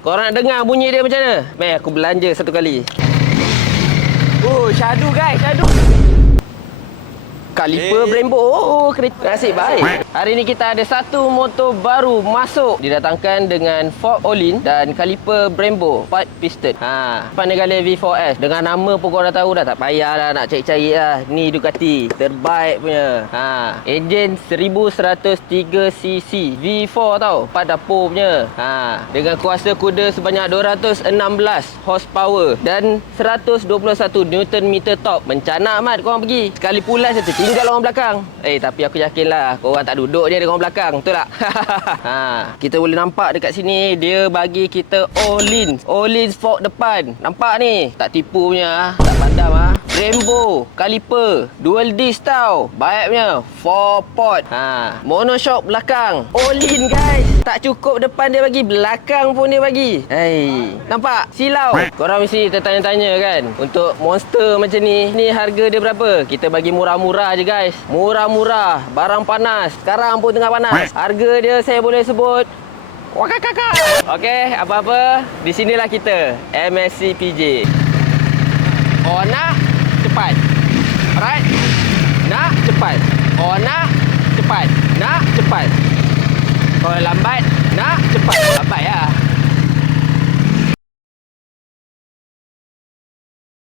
Korang nak dengar bunyi dia macam mana? Meh, aku belanja satu kali. Oh, syadu guys, syadu. Kaliper Brembo. Oh, kereta nasib baik. Hari ni kita ada satu motor baru masuk. Didatangkan dengan fork Olin dan kaliper Brembo 4 piston. Panigale V4S. Dengan nama pun korang dah tahu dah. Tak payahlah nak cari-cari lah. Ni Ducati. Terbaik punya. Enjin 1103cc. V4 tau. 4 dapur punya. Dengan kuasa kuda sebanyak 216 horsepower. Dan 121 Nm top. Mencanak mat korang pergi. Sekali pulas je tinggal orang belakang. Tapi aku yakinlah korang tak duduk je dengan orang belakang. Betul tak? Kita boleh nampak dekat sini dia bagi kita Olin fork depan. Nampak ni? Tak tipu punya. Tak padam Brembo kaliper dual disc tau. Baik punya 4 port. Monoshock belakang. Olin guys. Tak cukup depan dia bagi, belakang pun dia bagi. Nampak? Silau. Korang mesti tertanya-tanya kan, untuk monster macam ni harga dia berapa? Kita bagi murah-murah je guys. Murah-murah. Barang panas. Sekarang pun tengah panas. Harga dia saya boleh sebut wakakaka. Okey, apa-apa, di sinilah kita, MSC PJ. Oh, nak cepat. Alright. Nak cepat. Oh, nak cepat. Nak cepat. Kalau lambat, nak cepat. Lambat ya.